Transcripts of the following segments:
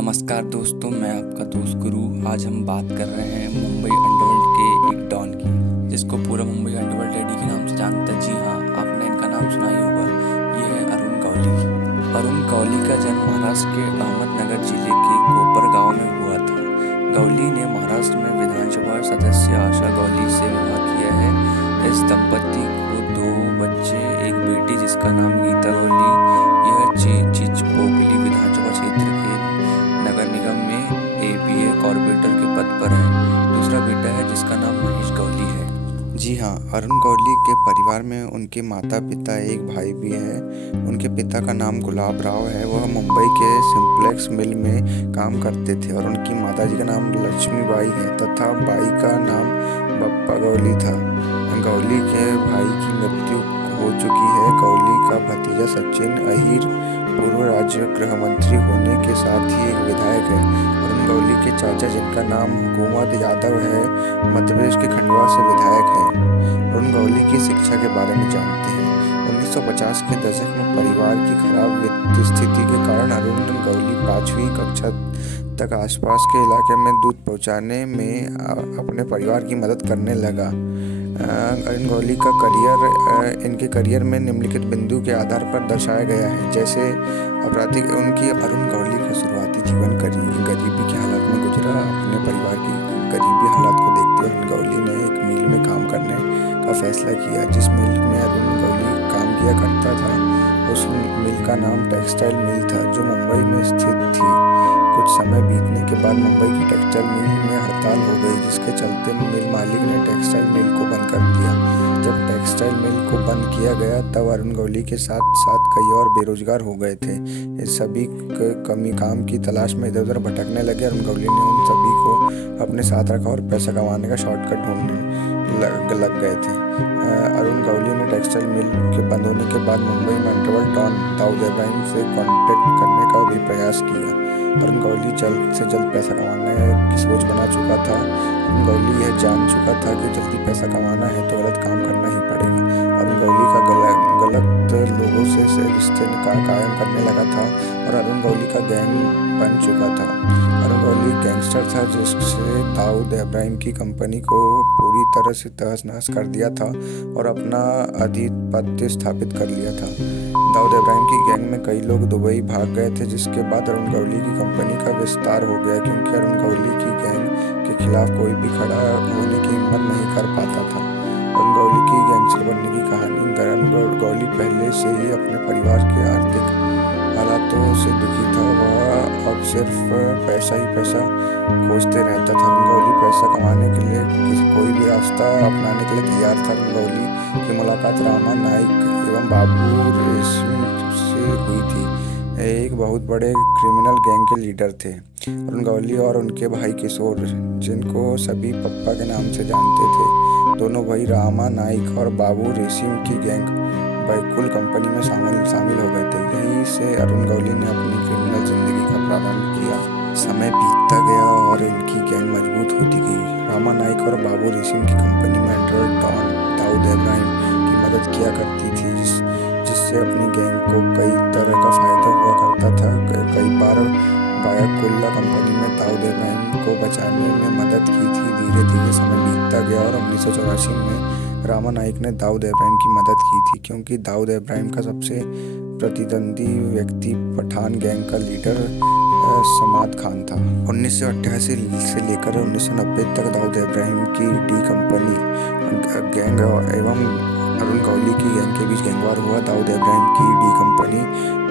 नमस्कार दोस्तों, मैं आपका दोस्त गुरु। आज हम बात कर रहे हैं मुंबई अंडरवर्ल्ड के एक डॉन की, जिसको पूरा मुंबई अंडरवर्ल्ड डैडी के नाम से जानता है। जी हाँ, आपने इनका नाम सुना ही होगा। ये है अरुण गौली। अरुण गौली का जन्म महाराष्ट्र के अहमदनगर जिले के कोपर गांव में हुआ था। गौली ने महाराष्ट्र में विधानसभा सदस्य आशा गौली से विवाह किया है। इस दंपति को 2 बच्चे, एक बेटी जिसका नाम गीता गौली, यह चिचपोकली विधानसभा क्षेत्र के नगर निगम में एबीए कॉर्पोरेटर के पद पर है। दूसरा बेटा है जिसका नाम महेश गौली है। जी हाँ, अरुण गौली के परिवार में उनके माता पिता, एक भाई भी है। उनके पिता का नाम गुलाब राव है। वह मुंबई के सिंप्लेक्स मिल में काम करते थे और उनकी माताजी का नाम लक्ष्मीबाई है तथा बाई का नाम बप्पा गौली था। गौली के भाई की मृत्यु हो चुकी है। गौली का भतीजा सचिन अहीर पूर्व राज्य गृह मंत्री होने के साथ ही एक विधायक है। अरुण गौली के चाचा, जिनका नाम हुकूमत यादव है, मध्य प्रदेश के खंडवा से विधायक हैं। अरुण गौली की शिक्षा के बारे में जानते हैं। 1950 के दशक में परिवार की खराब वित्तीय स्थिति के कारण अरुण गौली 5वीं कक्षा तक आसपास के इलाके में दूध पहुंचाने में अपने परिवार की मदद करने लगा। अरुण गौली का करियर इनके करियर में निम्नलिखित बिंदु के आधार पर दर्शाया गया है। जैसे आपराधिक उनकी अरुण गौली का शुरुआती जीवन गरीबी के हालात में गुजरा। अपने परिवार की गरीबी हालात को देखते हुए अरुण गौली ने एक मिल में काम करने का फैसला किया। जिस मिल में अरुण गौली काम किया करता था, उस मिल का नाम टेक्सटाइल मिल था, जो मुंबई में स्थित थी। कुछ समय बीतने के बाद मुंबई की टेक्सटाइल मिल में हड़ताल हो गई, जिसके चलते मिल मालिक ने टेक्सटाइल मिल को बंद कर दिया। जब टेक्सटाइल मिल को बंद किया गया, तब अरुण गौली के साथ साथ कई और बेरोजगार हो गए थे। इस सभी कमी काम की तलाश में इधर उधर भटकने लगे। अरुण गौली ने उन सभी को अपने साथ रखा और पैसा कमाने का शॉर्टकट ढूंढने लग गए थे। अरुण गौली ने टेक्सटाइल मिल के बंद होने के बाद मुंबई में अंडरवर्ल्ड डॉन दाऊद इब्राहिम से कॉन्टेक्ट करने का भी प्रयास किया। अरुण गौली जल्द से जल्द पैसा कमाने की सोच बना चुका था। अरुण गौली यह जान चुका था कि जल्दी पैसा कमाना है तो गलत काम करना ही पड़ेगा। अरुण गौली का गलत लोगों से रिश्ते कायम करने लगा था और अरुण गौली का गैंग बन चुका था। अरुण गौली गैंगस्टर था, जिससे दाऊद इब्राहिम की कंपनी को पूरी तरह से तहस-नहस कर दिया था और अपना आधिपत्य स्थापित कर लिया था। दाऊद इब्राहिम की गैंग में कई लोग दुबई भाग गए थे, जिसके बाद अरुण गौली की कंपनी का विस्तार हो गया, क्योंकि अरुण गौली की गैंग के खिलाफ कोई भी खड़ा होने की हिम्मत नहीं कर पाता था। अरुण गौली की गैंगस्टर बनने की कहानी। अरुण गौली पहले से ही अपने परिवार के आर्थिक हालातों से दुखी था। वह अब सिर्फ पैसा ही पैसा खोजते रहता था। अरुण गौली पैसा कमाने के लिए कोई भी रास्ता अपनाने के लिए तैयार था। अरुण गौली की मुलाकात रामा नाइक एवं बाबू रेशम से हुई थी। एक बहुत बड़े क्रिमिनल गैंग के लीडर थे अरुण गौली और उनके भाई किशोर, जिनको सभी पप्पा के नाम से जानते थे। दोनों भाई रामा नाइक और बाबू रेशम की गैंग बैकुल कंपनी में शामिल हो गए थे। यहीं से अरुण गौली ने अपनी क्रिमिनल जिंदगी का प्रारंभ किया। समय बीतता गया और इनकी गैंग मजबूत होती गई। रामा नाइक और बाबू रेशम की कंपनी में अंडरवर्ल्ड डॉन दाऊद इब्राहिम की मदद किया करती थी, जिससे अपनी गैंग को कई तरह का फायदा हुआ करता था। कई बार बायकुल्ला कंपनी में दाऊद इब्राहिम को बचाने में मदद की थी। धीरे धीरे समय बीतता गया और 1984 में रामा नाइक ने दाऊद इब्राहिम की मदद की थी, क्योंकि दाऊद इब्राहिम का सबसे प्रतिद्वंदी व्यक्ति पठान गैंग का लीडर समाद खान था। 1988 से लेकर 1990 तक दाऊद इब्राहिम की डी कंपनी गैंग एवं अरुण गौली की गैंग के बीच गैंगवार हुआ। दाऊद इब्राहिम की डी कंपनी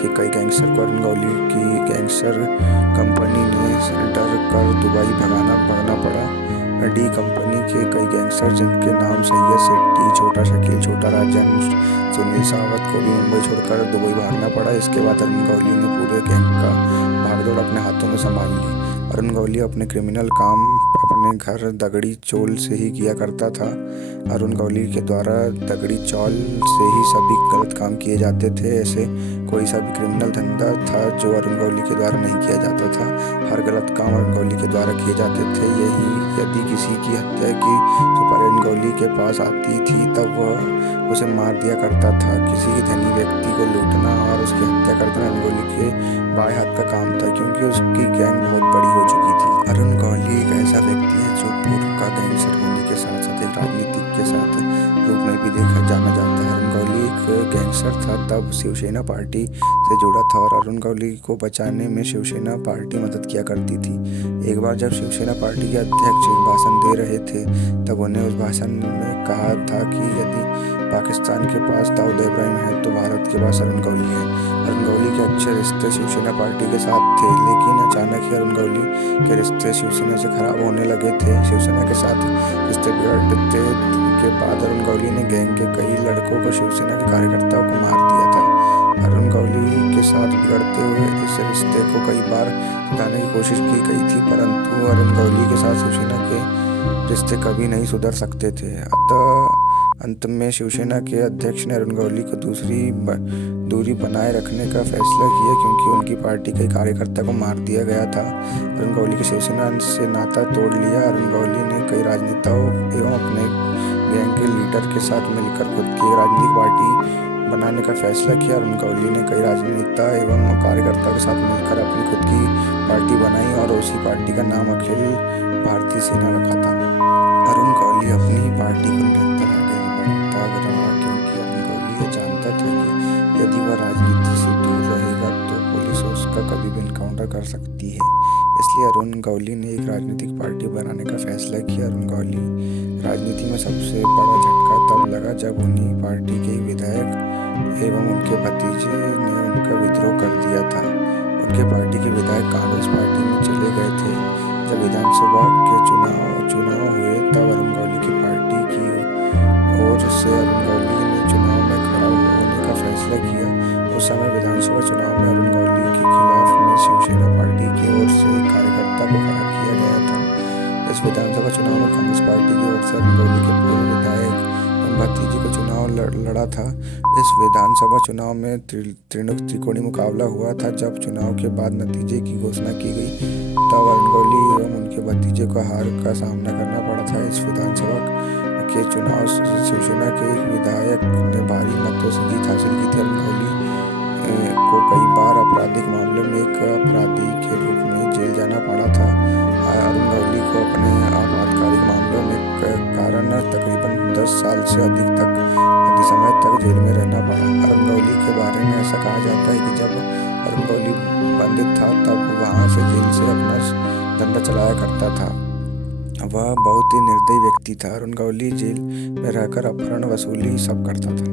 के कई गैंगस्टर को अरुण गौली की गैंगस्टर कंपनी ने डर कर दुबई भागना पड़ा। डी कंपनी के कई गैंगस्टर, जिनके नाम सैयद सेट्टी, छोटा शकील, छोटा राजन, सुनील सावत, को भी मुंबई छोड़कर दुबई भागना पड़ा। इसके बाद अरुण गौली ने पूरे गैंग का भागदौड़ अपने हाथों में संभाल ली। अरुण गौली अपने क्रिमिनल काम अपने घर दगड़ी चोल से ही किया करता था। अरुण गौली के द्वारा दगड़ी चौल से ही सभी गलत काम किए जाते थे। ऐसे कोई सा भी क्रिमिनल धंधा था जो अरुण गौली के द्वारा नहीं किया जाता था। हर गलत काम अरुण गौली के द्वारा किए जाते थे। यदि किसी की हत्या की सुपारी अरुण गौली के पास आती थी तब वह उसे मार दिया करता था। किसी धनी व्यक्ति को लूटना और उसकी हत्या कर देना अरुण गौली के बाएं हाथ का काम था, क्योंकि उसकी गैंग बहुत बड़ी हो चुकी थी। अरुण गौली एक ऐसा व्यक्ति है जो पूर्व का गैंगस्टर होने के साथ साथ एक राजनीतिक के साथ रूप में भी देखा जाना जाता है। अरुण गौली एक गैंगस्टर था, तब शिवसेना पार्टी से जुड़ा था और अरुण गौली को बचाने में शिवसेना पार्टी मदद किया करती थी। एक बार जब शिवसेना पार्टी के अध्यक्ष एक भाषण दे रहे थे तब उन्हें उस भाषण में कहा था कि यदि पाकिस्तान के पास दाऊद इब्राहिम है तो भारत के पास अरुण गौली है। अरुण गौली के अच्छे रिश्ते शिवसेना पार्टी के साथ थे, लेकिन अचानक ही अरुण गौली के रिश्ते शिवसेना से खराब होने लगे थे। शिवसेना के साथ रिश्ते बिगड़ते के बाद अरुण गौली ने गैंग के कई लड़कों को शिवसेना के कार्यकर्ताओं को मार दिया था। अरुण गौली के साथ बिगड़ते हुए इस रिश्ते को कई बार सुधारने की कोशिश की गई थी, परंतु अरुण गौली के साथ शिवसेना के रिश्ते कभी नहीं सुधर सकते थे। अतः अंत में शिवसेना के अध्यक्ष ने अरुण गौली को दूरी बनाए रखने का फैसला किया, क्योंकि उनकी पार्टी के कार्यकर्ता को मार दिया गया था। अरुण गौली के शिवसेना से नाता तोड़ लिया। अरुण गौली ने कई राजनेताओं एवं अपने गैंग के लीडर के साथ मिलकर खुद की एक राजनीतिक पार्टी बनाने का फैसला किया। अरुण गौली ने कई राजनेता एवं कार्यकर्ताओं के साथ मिलकर अपनी खुद की पार्टी बनाई और उसी पार्टी का नाम अखिल भारतीय सेना रखा था। अरुण गौली अपनी पार्टी को निरंतर आगे बढ़ता रहा, क्योंकि अरुण गौली ये जानता था कि यदि वह राजनीति से दूर रहेगा तो पुलिस उसका कभी भी इनकाउंटर कर सकती है। इसलिए अरुण गौली ने एक राजनीतिक पार्टी बनाने का फैसला किया। अरुण गौली राजनीति में सबसे बड़ा झटका तब लगा जब उन्हीं पार्टी के विधायक एवं उनके भतीजे ने उनका विद्रोह कर दिया था। उनके पार्टी के विधायक कांग्रेस पार्टी में चले गए थे। जब विधानसभा के चुनाव हुए तब अरुण गौली की पार्टी की ओर से अरुण गौली ने चुनाव में खड़ा होने का फैसला किया। उस समय विधानसभा चुनाव में अरुण गौली के खिलाफ में शिवसेना पार्टी की ओर से एक कार्यकर्ता को खड़ा किया गया था। इस विधानसभा चुनाव में कांग्रेस पार्टी की ओर से अरुण गौली के पूर्व विधायक भतीजे को चुनाव लड़ा था। इस विधानसभा चुनाव में त्रिकोणीय मुकाबला हुआ था। जब चुनाव के बाद नतीजे की घोषणा की गई तब अरुण गौली एवं उनके भतीजे को हार का सामना करना पड़ा था। इस विधानसभा के चुनाव शिवसेना के एक विधायक ने भारी मतों से जीत हासिल की थी। अरुण गौली को कई बार आपराधिक मामलों में एक अपराधी के रूप में जेल जाना पड़ा था। अरुण गौली को अपने आपराधिक मामलों में कारण तकरीबन 10 साल से अधिक समय तक जेल में रहना पड़ा। अरुण गौली के बारे में ऐसा कहा जाता है कि जब अरुण गौली बंद था तब वहां से जेल से अपना धंधा चलाया करता था। वह बहुत ही निर्दयी व्यक्ति था। अरुण गौली जेल में रहकर अपहरण, वसूली सब करता था।